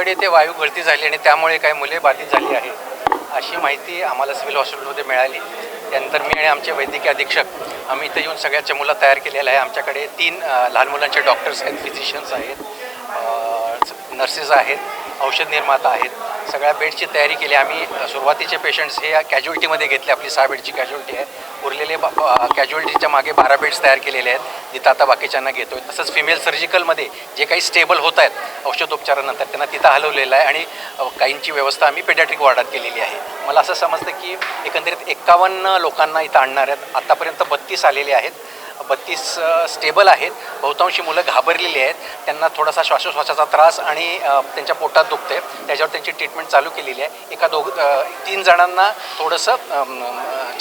रायगड येथे वायू गळती झाली आणि त्यामुळे काही मुले बाधित झाली आहे अशी माहिती आम्हाला सिव्हिल हॉस्पिटलमध्ये मिळाली. त्यानंतर मी आणि आमचे वैद्यकीय अधीक्षक आम्ही इथे येऊन सगळ्याच्या मुलं तयार केलेलं आहे. आमच्याकडे 3 लहान मुलांचे डॉक्टर्स आहेत, फिजिशियन्स आहेत, नर्सेस आहेत, औषध निर्माता आहेत. सगळ्या बेडची तयारी केली. आम्ही सुरुवातीचे पेशंट्स हे कॅज्युअल्टीमध्ये घेतले. आपली 6 बेडची कॅज्युअल्टी आहे. उरलेले कॅज्युअल्टीच्या मागे 12 बेड्स तयार केलेले आहेत जिथं आता बाकीच्यांना घेतो आहे. तसंच फिमेल सर्जिकलमध्ये जे काही स्टेबल होत आहेत औषधोपचारानंतर त्यांना तिथं हलवलेलं आहे आणि काहींची व्यवस्था आम्ही पेडियाट्रिक वॉर्डात केलेली आहे. मला असं समजतं की एकंदरीत 51 लोकांना इथं आणणार आहेत. आत्तापर्यंत 32 आलेले आहेत. 32 स्टेबल आहेत. बहुतांशी मुलं घाबरलेली आहेत. त्यांना थोडासा श्वासोश्वासाचा त्रास आणि त्यांच्या पोटात दुखते, त्याच्यावर त्यांची ट्रीटमेंट चालू केलेली आहे. 3 जणांना थोडंसं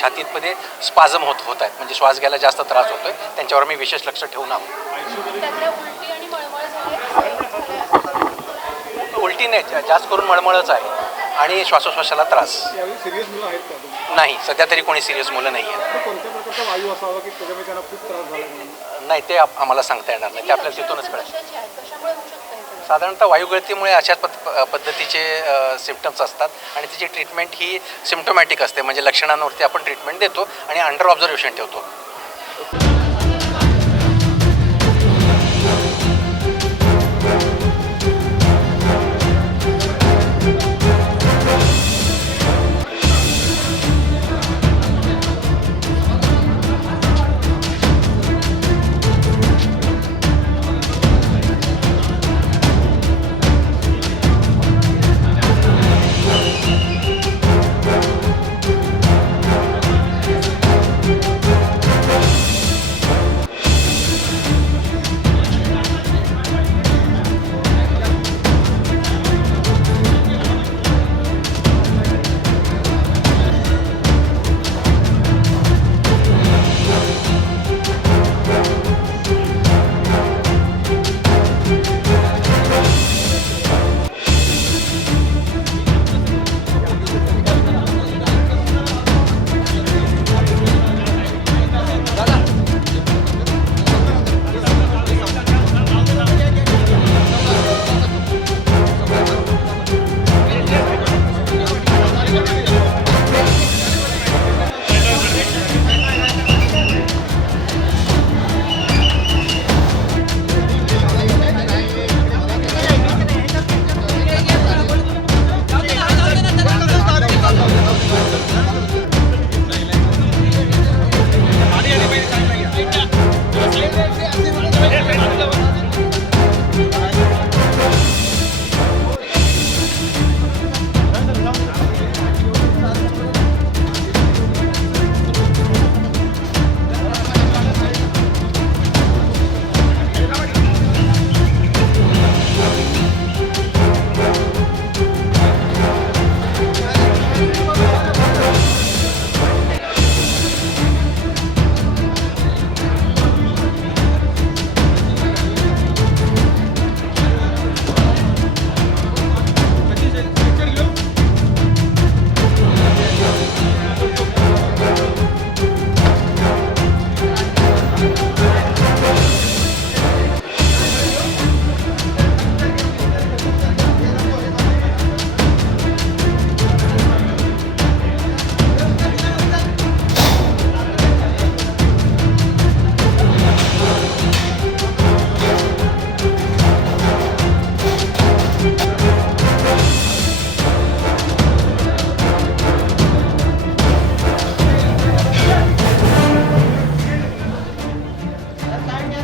छातीमध्ये स्पाझम होत आहेत, म्हणजे श्वास घ्यायला जास्त त्रास होतोय. त्यांच्यावर मी विशेष लक्ष ठेवून आहोत. उलटी नाही, जास्त करून मळमळच आहे आणि श्वासोश्वासाला त्रास. नाही, सध्या तरी कोणी सिरियस मुलं नाही आहेत. नाही, ते आम्हाला सांगता येणार नाही. ते आपल्याला तिथूनच कळेल. साधारणतः वायुगळतीमुळे अशाच पद्धतीचे सिम्पटम्स असतात आणि तिची ट्रीटमेंट ही सिम्प्टोमॅटिक असते, म्हणजे लक्षणांवरती आपण ट्रीटमेंट देतो आणि अंडर ऑब्झर्वेशन ठेवतो.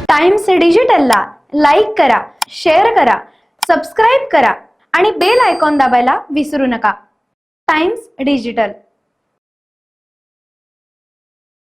टाइम्स डिजिटलला लाईक करा, शेअर करा, सबस्क्राईब करा आणि बेल आयकॉन दाबायला विसरू नका. Times digital.